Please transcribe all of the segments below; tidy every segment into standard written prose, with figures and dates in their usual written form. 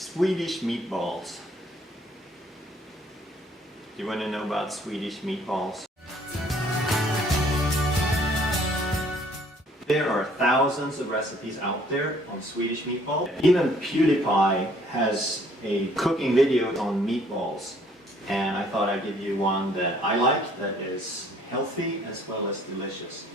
Swedish meatballs. Do you want to know about Swedish meatballs? There are thousands of recipes out there on Swedish meatball. Even Pewdiepie has a cooking video on meatballs. And I thought I'd give you one that I like, that is healthy as well as delicious.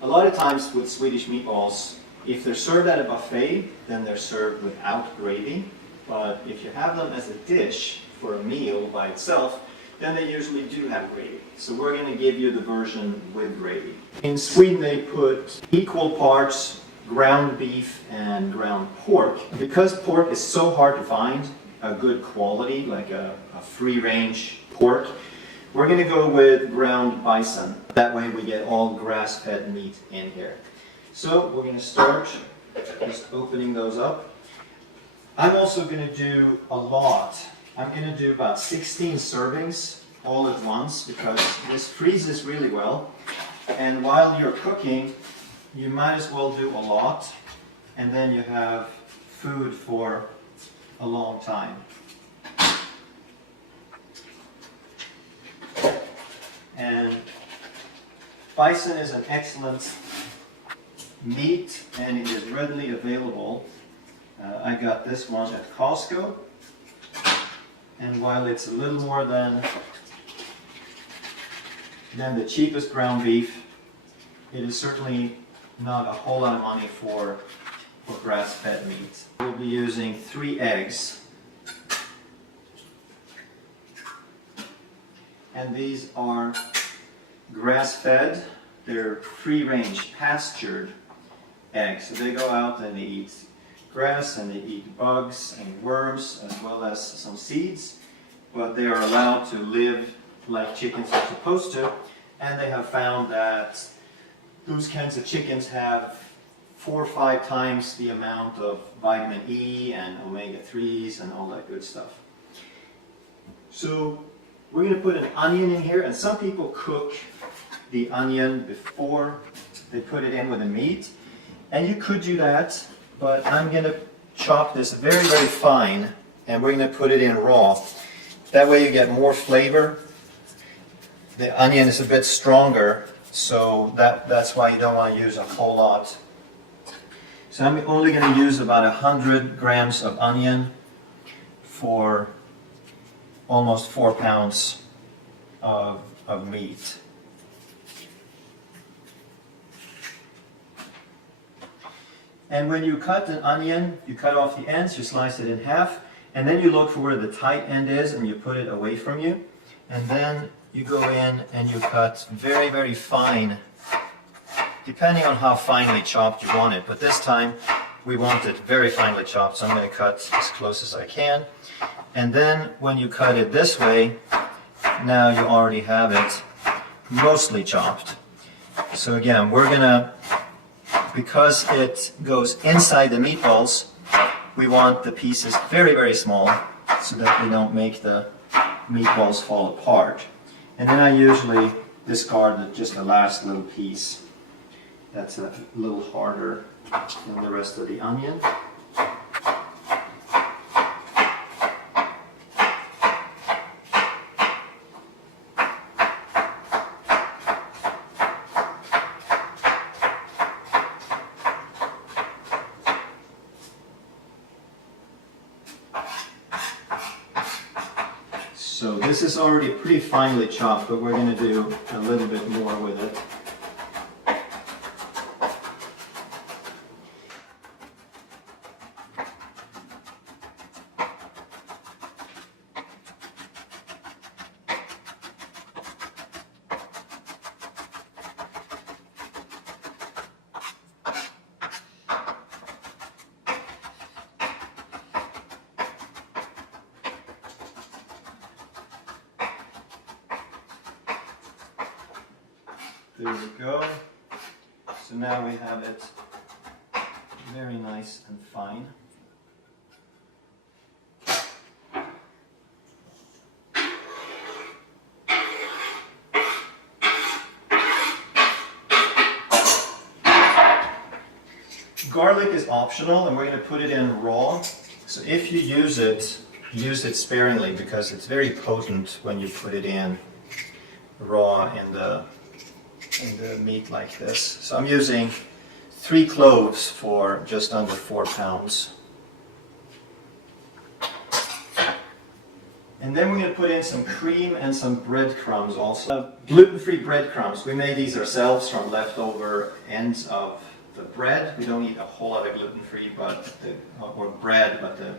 A lot of times with Swedish meatballs, if they're served at a buffet, then they're served without gravy. But if you have them as a dish for a meal by itself, then they usually do have gravy. So we're going to give you the version with gravy. In Sweden they put equal parts ground beef and ground pork. Because pork is so hard to find a good quality, like a free-range pork, we're going to go with ground bison. That way we get all grass-fed meat in here. So we're going to start just opening those up. I'm also going to do a lot. I'm going to do about 16 servings all at once because this freezes really well. And while you're cooking, you might as well do a lot, and then you have food for a long time. And bison is an excellent meat and it is readily available. I got this one at Costco, and while it's a little more than the cheapest ground beef, it is certainly not a whole lot of money for grass-fed meat. We'll be using 3 eggs, and these are grass-fed. They're free-range, pastured eggs. So they go out and they eat grass and they eat bugs and worms as well as some seeds, but they are allowed to live like chickens are supposed to, and they have found that those kinds of chickens have 4 or 5 times the amount of vitamin E and omega-3s and all that good stuff. So we're going to put an onion in here, and some people cook the onion before they put it in with the meat, and you could do that, but I'm going to chop this very, very fine, and we're going to put it in raw. That way you get more flavor. The onion is a bit stronger, so that's why you don't want to use a whole lot. So I'm only going to use about 100 grams of onion for almost 4 pounds of meat. And when you cut an onion, you cut off the ends, you slice it in half, and then you look for where the tight end is and you put it away from you. And then you go in and you cut very, very fine, depending on how finely chopped you want it. But this time we want it very finely chopped, so I'm going to cut as close as I can. And then when you cut it this way, now you already have it mostly chopped. So again, we're going to, because it goes inside the meatballs, we want the pieces very, very small so that they don't make the meatballs fall apart. And then I usually discard just the last little piece. That's a little harder than the rest of the onion. So this is already pretty finely chopped, but we're going to do a little bit more with it. There we go. So now we have it very nice and fine. Garlic is optional, and we're going to put it in raw. So if you use it sparingly, because it's very potent when you put it in raw in the meat like this. So I'm using 3 cloves for just under 4 pounds. And then we're going to put in some cream and some breadcrumbs also. Gluten-free breadcrumbs. We made these ourselves from leftover ends of the bread. We don't eat a whole lot of gluten-free, or bread, but the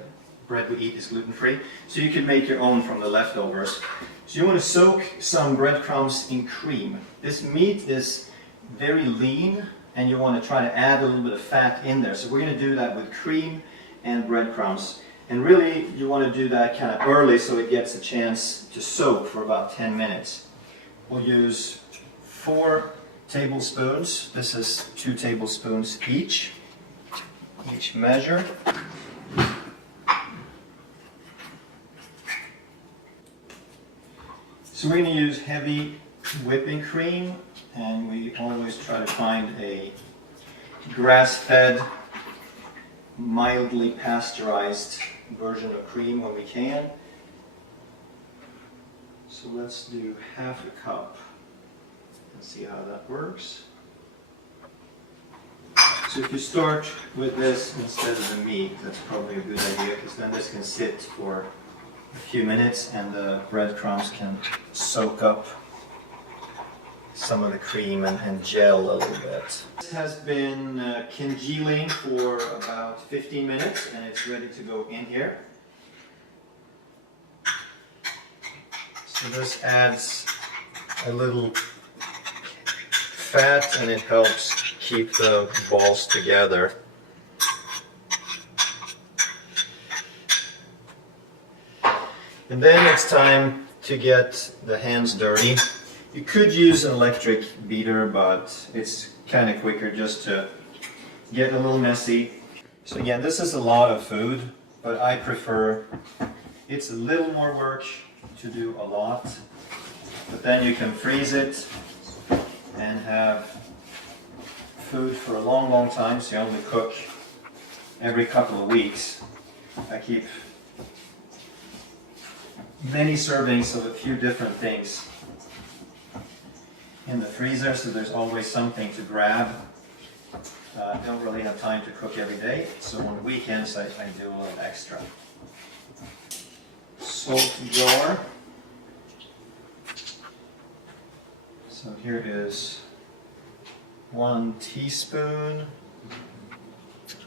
bread we eat is gluten-free. So you can make your own from the leftovers. So you want to soak some breadcrumbs in cream. This meat is very lean, and you want to try to add a little bit of fat in there. So we're going to do that with cream and breadcrumbs. And really, you want to do that kind of early so it gets a chance to soak for about 10 minutes. We'll use 4 tablespoons. This is 2 tablespoons each measure. So we're going to use heavy whipping cream, and we always try to find a grass-fed, mildly pasteurized version of cream when we can. So let's do half a cup and see how that works. So if you start with this instead of the meat, that's probably a good idea, because then this can sit for a few minutes and the breadcrumbs can soak up some of the cream and gel a little bit. This has been congealing for about 15 minutes and it's ready to go in here. So this adds a little fat and it helps keep the balls together. And then it's time to get the hands dirty. You could use an electric beater, but it's kind of quicker just to get a little messy. So again, this is a lot of food, but I prefer, it's a little more work to do a lot, but then you can freeze it and have food for a long, long time, so you only cook every couple of weeks. I keep many servings of a few different things in the freezer, so there's always something to grab. I don't really have time to cook every day, so on weekends I do a little extra. Salt jar. So here is 1 teaspoon.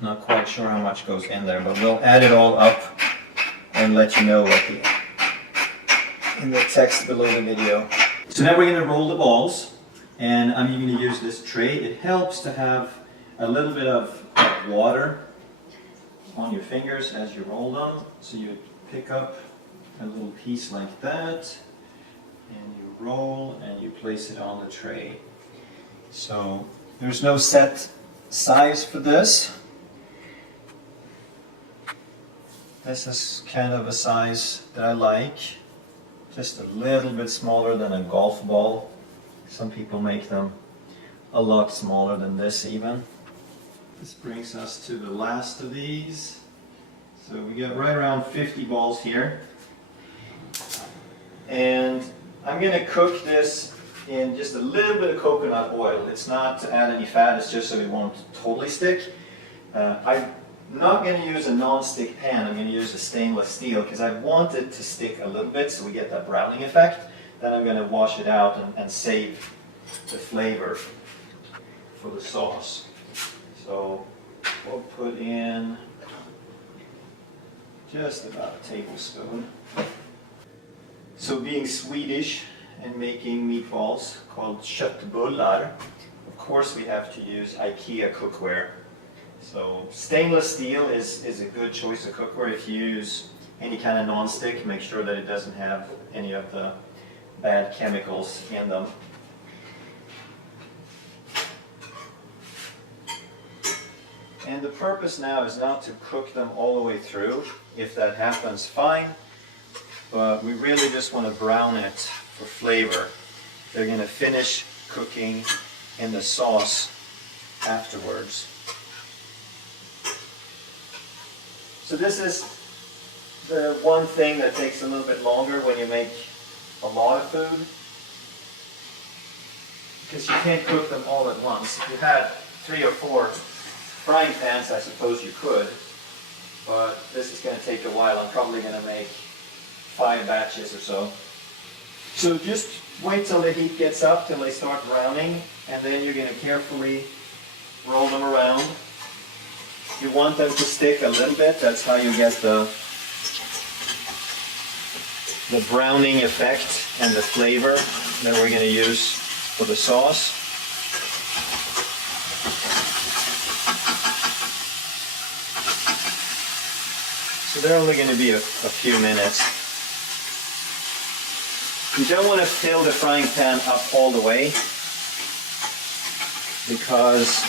Not quite sure how much goes in there, but we'll add it all up and let you know in the text below the video. So now we're going to roll the balls, and I'm going to use this tray. It helps to have a little bit of water on your fingers as you roll them. So you pick up a little piece like that, and you roll and you place it on the tray. So there's no set size for this. This is kind of a size that I like. Just a little bit smaller than a golf ball. Some people make them a lot smaller than this even. This brings us to the last of these. So we got right around 50 balls here. And I'm going to cook this in just a little bit of coconut oil. It's not to add any fat, it's just so it won't totally stick. I'm not going to use a non-stick pan, I'm going to use a stainless steel because I want it to stick a little bit so we get that browning effect. Then I'm going to wash it out and save the flavor for the sauce. So we'll put in just about a tablespoon. So being Swedish and making meatballs called köttbullar, of course we have to use Ikea cookware. So stainless steel is a good choice of cookware. If you use any kind of non-stick, make sure that it doesn't have any of the bad chemicals in them. And the purpose now is not to cook them all the way through. If that happens, fine. But we really just want to brown it for flavor. They're going to finish cooking in the sauce afterwards. So this is the one thing that takes a little bit longer when you make a lot of food, because you can't cook them all at once. If you had 3 or 4 frying pans, I suppose you could, but this is going to take a while. I'm probably going to make 5 batches or so. So just wait till the heat gets up, till they start browning, and then you're going to carefully roll them around. You want them to stick a little bit. That's how you get the browning effect and the flavor that we're going to use for the sauce. So they're only going to be a few minutes. You don't want to fill the frying pan up all the way, because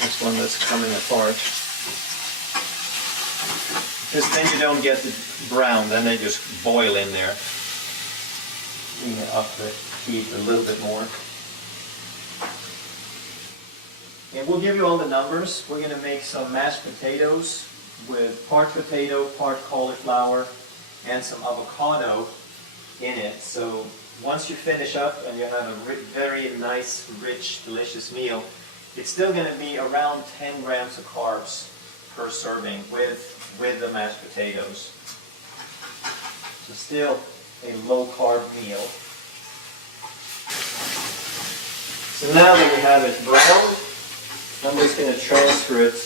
this one that's coming apart. Because then you don't get the brown, then they just boil in there. You can up the heat a little bit more. And we'll give you all the numbers. We're going to make some mashed potatoes with part potato, part cauliflower, and some avocado in it. So once you finish up and you have a very nice, rich, delicious meal, it's still going to be around 10 grams of carbs per serving with the mashed potatoes. So still a low carb meal. So now that we have it browned, I'm just going to transfer it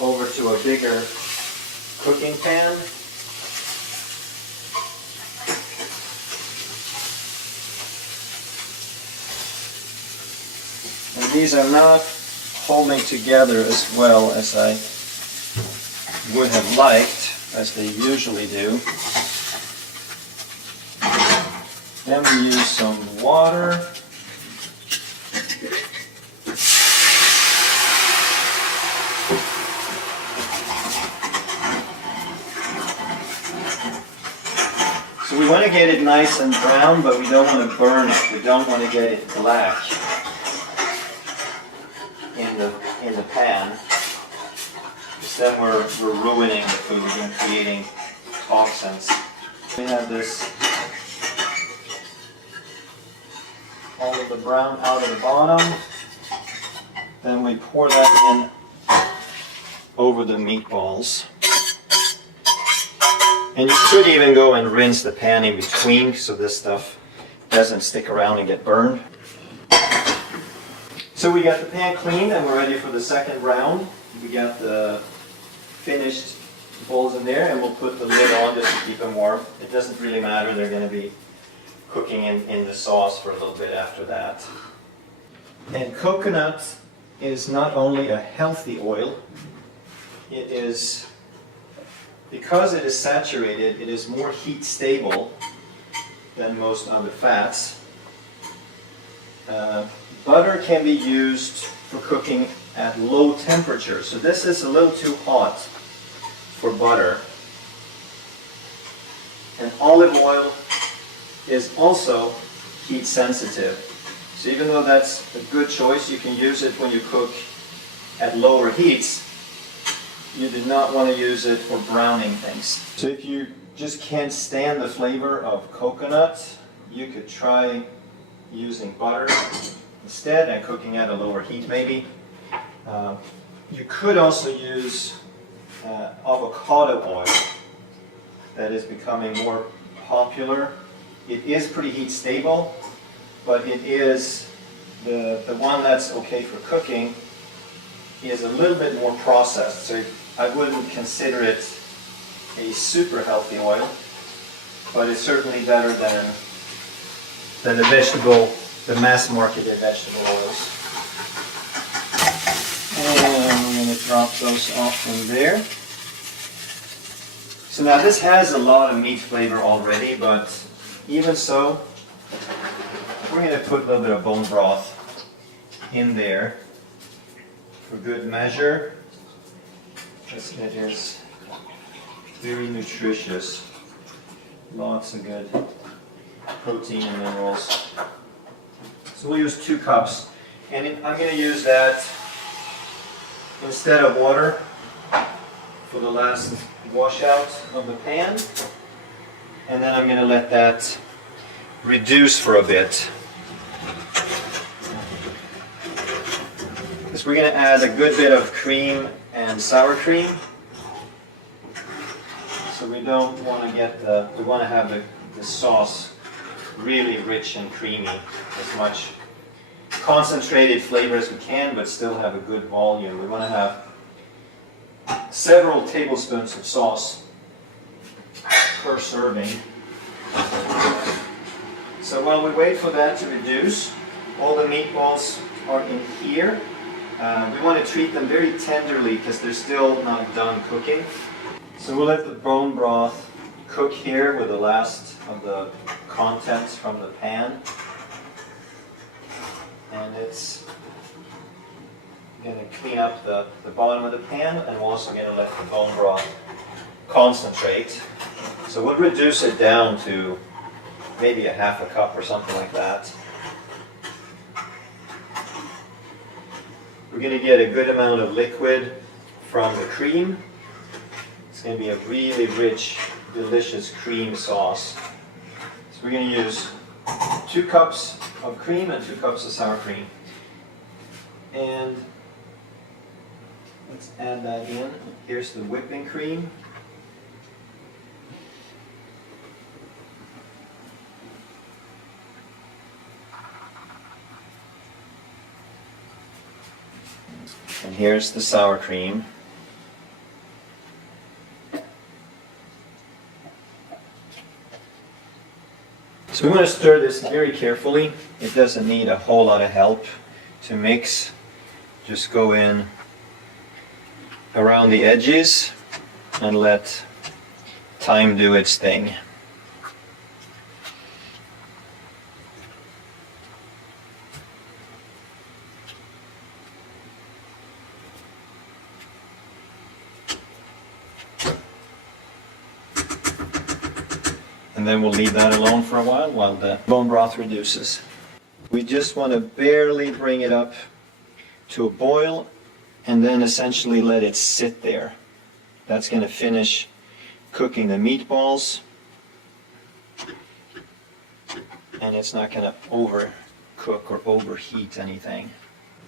over to a bigger cooking pan. And these are not holding together as well as I would have liked, as they usually do. Then we use some water. So we want to get it nice and brown, but we don't want to burn it. We don't want to get it black in the pan. Because then we're ruining the food and creating toxins. We have this, all of the brown out of the bottom. Then we pour that in over the meatballs. And you could even go and rinse the pan in between so this stuff doesn't stick around and get burned. So we got the pan cleaned and we're ready for the second round. We got the finished balls in there, and we'll put the lid on just to keep them warm. It doesn't really matter, they're going to be cooking in the sauce for a little bit after that. And coconut is not only a healthy oil, it is, because it is saturated, it is more heat stable than most other fats. Butter can be used for cooking at low temperature. So this is a little too hot for butter. And olive oil is also heat sensitive. So even though that's a good choice, you can use it when you cook at lower heats. You do not want to use it for browning things. So if you just can't stand the flavor of coconut, you could try using butter instead and cooking at a lower heat maybe. You could also use avocado oil. That is becoming more popular. It is pretty heat stable, but it is the one that's okay for cooking is a little bit more processed. So I wouldn't consider it a super healthy oil, but it's certainly better than the mass marketed vegetable oils. And we're going to drop those off in there. So now this has a lot of meat flavor already, but even so, we're going to put a little bit of bone broth in there for good measure. This is very nutritious. Lots of good protein and minerals. So we'll use 2 cups. And I'm going to use that instead of water. the last washout of the pan. And then I'm going to let that reduce for a bit. Because we're going to add a good bit of cream and sour cream. So we don't want to get we want to have the sauce really rich and creamy, as much concentrated flavor as we can, but still have a good volume. We want to have several tablespoons of sauce per serving. So while we wait for that to reduce, all the meatballs are in here. We want to treat them very tenderly because they're still not done cooking. So we'll let the bone broth cook here with the last of the contents from the pan. And it's going to clean up the bottom of the pan, and we're also going to let the bone broth concentrate. So we'll reduce it down to maybe a half a cup or something like that. We're going to get a good amount of liquid from the cream. It's going to be a really rich, delicious cream sauce. So we're going to use 2 cups of cream and 2 cups of sour cream. And let's add that in. Here's the whipping cream. And here's the sour cream. So we want to stir this very carefully. It doesn't need a whole lot of help to mix. Just go in around the edges and let time do its thing. And then we'll leave that alone for a while the bone broth reduces. We just want to barely bring it up to a boil and then essentially let it sit there. That's going to finish cooking the meatballs, and it's not going to overcook or overheat anything.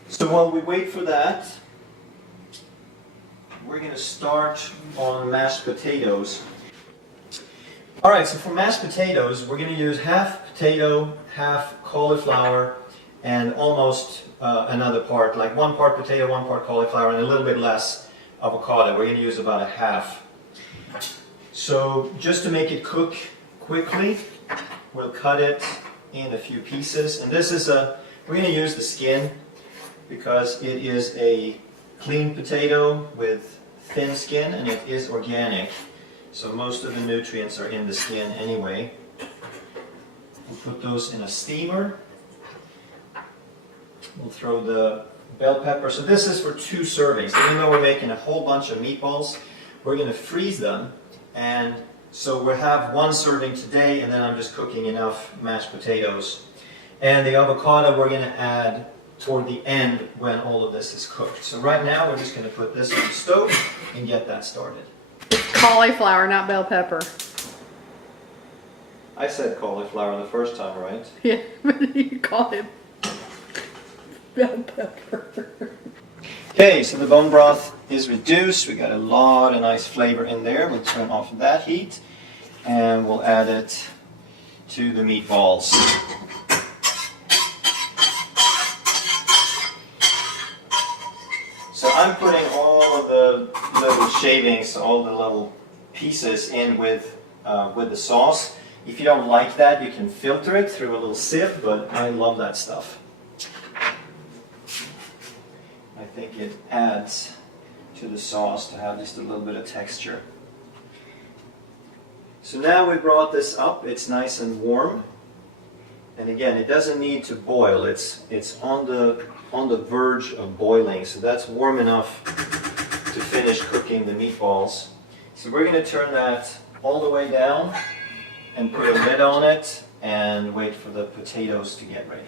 So while we wait for that, we're going to start on mashed potatoes. Alright, so for mashed potatoes, we're going to use half potato, half cauliflower, and almost another part, like 1 part potato, 1 part cauliflower, and a little bit less avocado. We're going to use about a half. So just to make it cook quickly, we'll cut it in a few pieces. And this is we're going to use the skin because it is a clean potato with thin skin and it is organic. So most of the nutrients are in the skin anyway. We'll put those in a steamer. We'll throw the bell pepper. So this is for 2 servings. Even though we're making a whole bunch of meatballs, we're going to freeze them. And so we'll have 1 serving today, and then I'm just cooking enough mashed potatoes. And the avocado we're going to add toward the end when all of this is cooked. So right now we're just going to put this on the stove and get that started. Cauliflower, not bell pepper. I said cauliflower the first time, right? Yeah, but you call it bell pepper. Okay, so the bone broth is reduced. We got a lot of nice flavor in there. We'll turn off that heat and we'll add it to the meatballs. So I'm putting all of the little shavings, all the little pieces in with the sauce. If you don't like that, you can filter it through a little sieve, but I love that stuff. I think it adds to the sauce to have just a little bit of texture. So now we brought this up, it's nice and warm. And again, it doesn't need to boil, it's on the verge of boiling, so that's warm enough to finish cooking the meatballs. So we're going to turn that all the way down and put a lid on it and wait for the potatoes to get ready.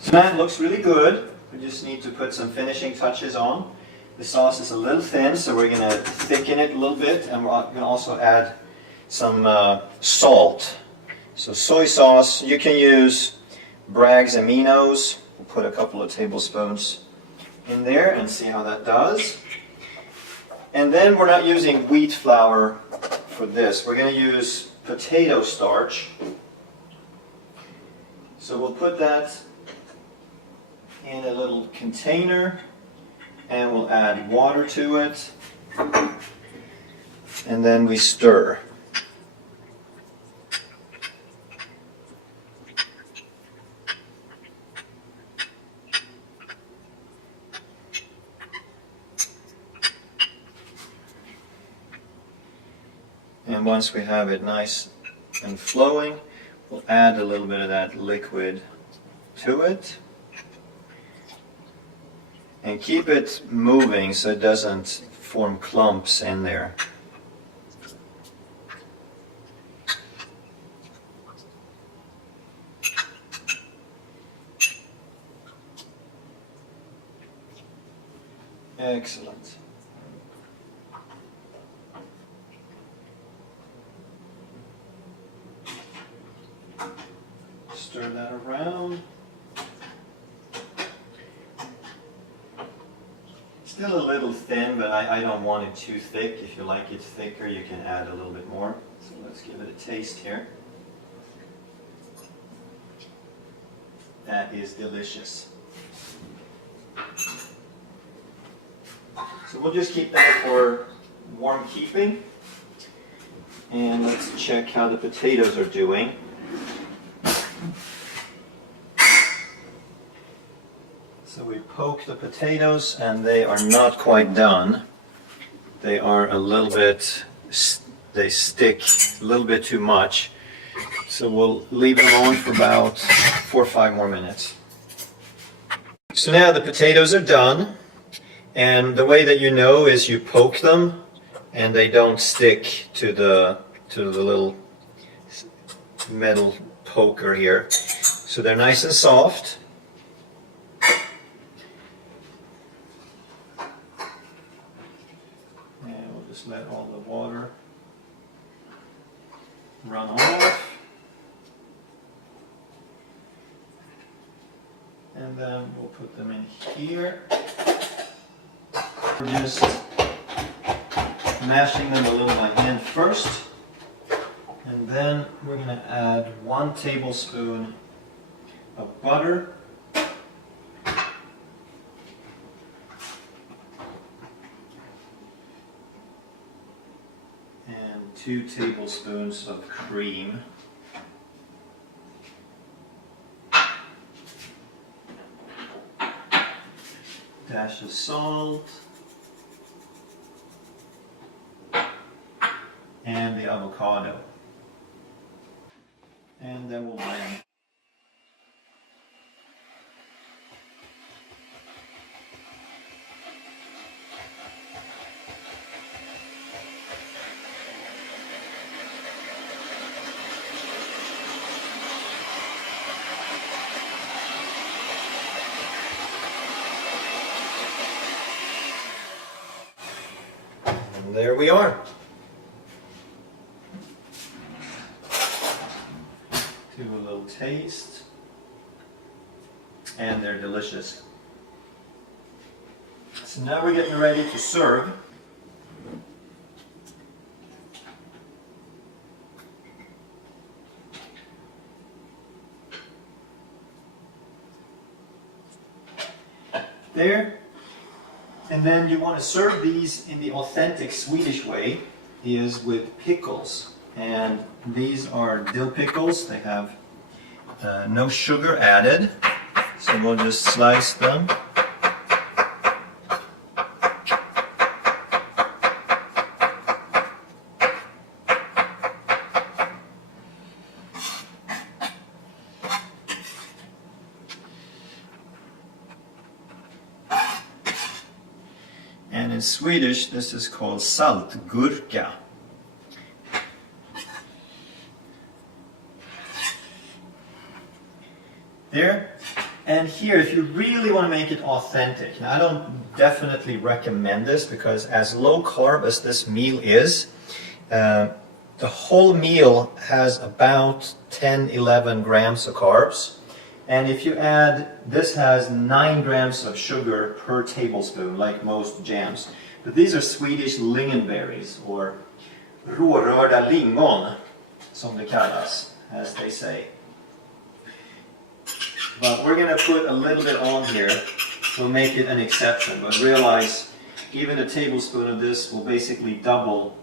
So that looks really good. We just need to put some finishing touches on. The sauce is a little thin, so we're going to thicken it a little bit, and we're going to also add some salt. So soy sauce, you can use Bragg's Aminos. We'll put a couple of tablespoons in there and see how that does. And then we're not using wheat flour for this. We're going to use potato starch. So we'll put that in a little container and we'll add water to it. And then we stir. And once we have it nice and flowing, we'll add a little bit of that liquid to it. And keep it moving so it doesn't form clumps in there. Excellent. Stir that around. Still a little thin, but I don't want it too thick. If you like it thicker, you can add a little bit more. So let's give it a taste here. That is delicious. So we'll just keep that for warm keeping. And let's check how the potatoes are doing. So we poke the potatoes and they are not quite done. They are a little bit, they stick a little bit too much. So we'll leave them on for about 4 or 5 more minutes. So now the potatoes are done. And the way that you know is you poke them and they don't stick to the little metal poker here. So they're nice and soft. Just let all the water run off. And then we'll put them in here. We're just mashing them a little by hand first. And then we're going to add 1 tablespoon of butter. And 2 tablespoons of cream. Dash of salt. And the avocado. And then we'll blend. And there we are. Do a little taste. And they're delicious. So now we're getting ready to serve. There. And then you want to serve these in the authentic Swedish way, is with pickles. And these are dill pickles. They have no sugar added. So we'll just slice them. And in Swedish, this is called saltgurka. There. And here, if you really want to make it authentic, now I don't definitely recommend this because as low carb as this meal is, the whole meal has about 10-11 grams of carbs. And if you add, this has 9 grams of sugar per tablespoon, like most jams. But these are Swedish lingonberries, or rårörda lingon, som det kallas, as they say. But we're going to put a little bit on here. We'll make it an exception, but realize even a tablespoon of this will basically double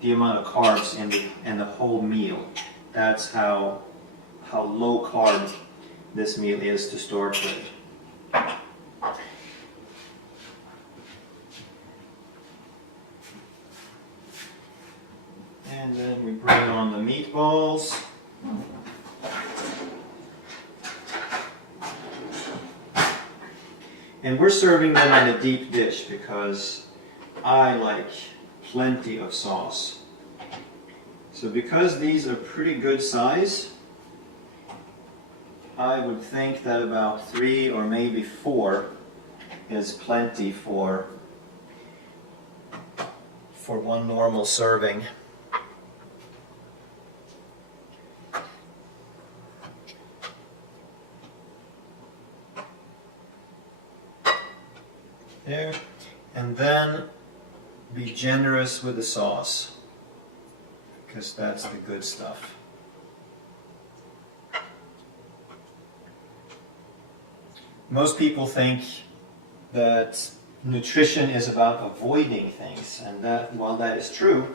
the amount of carbs in the whole meal. That's how low carb this meal is to start with. And then we bring on the meatballs. And we're serving them in a deep dish because I like plenty of sauce. So because these are pretty good size, I would think that about 3 or maybe 4 is plenty for one normal serving. There, and then be generous with the sauce because that's the good stuff. Most people think that nutrition is about avoiding things, and that while that is true,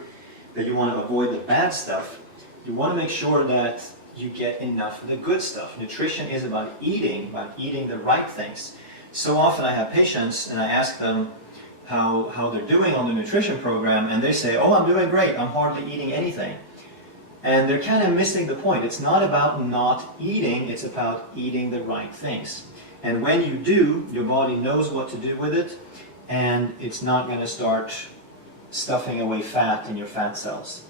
that you want to avoid the bad stuff, you want to make sure that you get enough of the good stuff. Nutrition is about eating the right things. So often I have patients and I ask them how they're doing on the nutrition program, and they say, oh, I'm doing great, I'm hardly eating anything. And they're kind of missing the point. It's not about not eating, it's about eating the right things. And when you do, your body knows what to do with it, and it's not going to start stuffing away fat in your fat cells.